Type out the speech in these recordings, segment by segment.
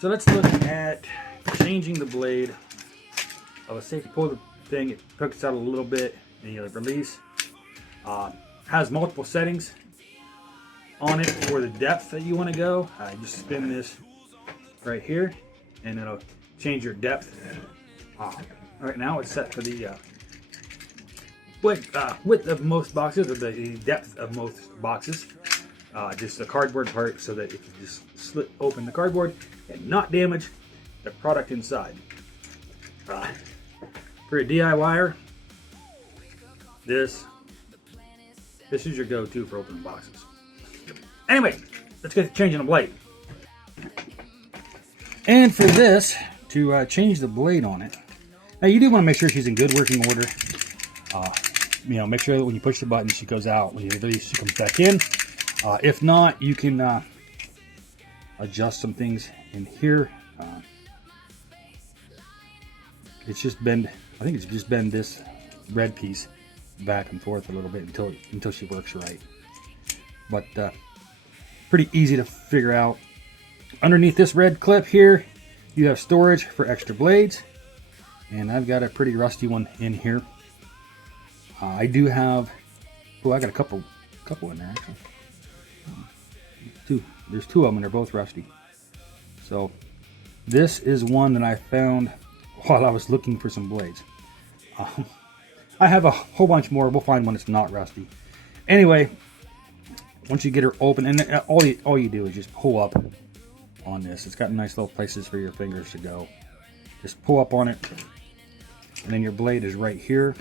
So let's look at changing the blade of a safety. Pull the thing, it hooks out a little bit, and you release. Has multiple settings on it for the depth that you want to go. Just spin this right here, and it'll change your depth. Right now it's set for the width of most boxes, or the depth of most boxes. Just the cardboard part, so that it can just slip open the cardboard and not damage the product inside. For a DIYer, this is your go-to for opening boxes. Anyway, let's get to changing the blade. And for this, to change the blade on it, now you do want to make sure she's in good working order. Make sure that when you push the button, she goes out. When you release, she comes back in. If not, you can adjust some things in here. It's just bend. I think it's just bend this red piece back and forth a little bit until she works right. But pretty easy to figure out. Underneath this red clip here, you have storage for extra blades, and I've got a pretty rusty one in here. I do have. Oh, I got a couple in there actually. There's two of them, and they're both rusty. So this is one that I found while I was looking for some blades. I have a whole bunch more. We'll find one that's not rusty. Anyway, once you get her open, and all you do is just pull up on this. It's got nice little places for your fingers to go. Just pull up on it, and then your blade is right here.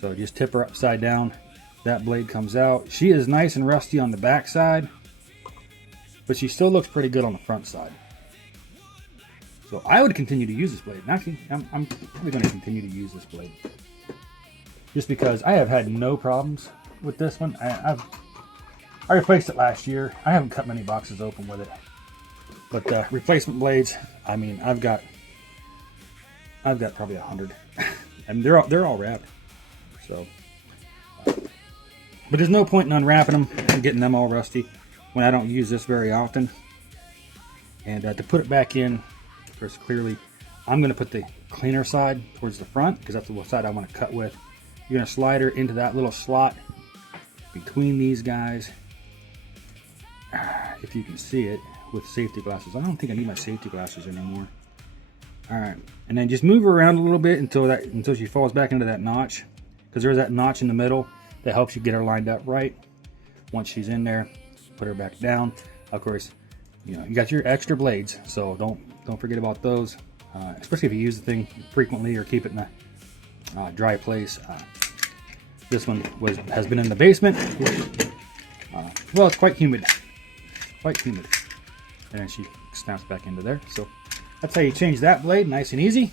So just tip her upside down. That blade comes out. She is nice and rusty on the back side, but she still looks pretty good on the front side. So I would continue to use this blade. And actually, I'm probably going to continue to use this blade, just because I have had no problems with this one. I replaced it last year. I haven't cut many boxes open with it, but replacement blades, I mean, I've got probably 100, and they're all wrapped. So, but there's no point in unwrapping them and getting them all rusty when I don't use this very often. And to put it back in, of course, clearly, I'm going to put the cleaner side towards the front, because that's the side I want to cut with. You're going to slide her into that little slot between these guys. If you can see it with safety glasses. I don't think I need my safety glasses anymore. Alright, and then just move her around a little bit until she falls back into that notch, because there's that notch in the middle that helps you get her lined up right. Once she's in there, put her back down. Of course, you got your extra blades, so don't forget about those, especially if you use the thing frequently or keep it in a dry place. This one has been in the basement. Well, it's quite humid, and then she snaps back into there. So that's how you change that blade, nice and easy.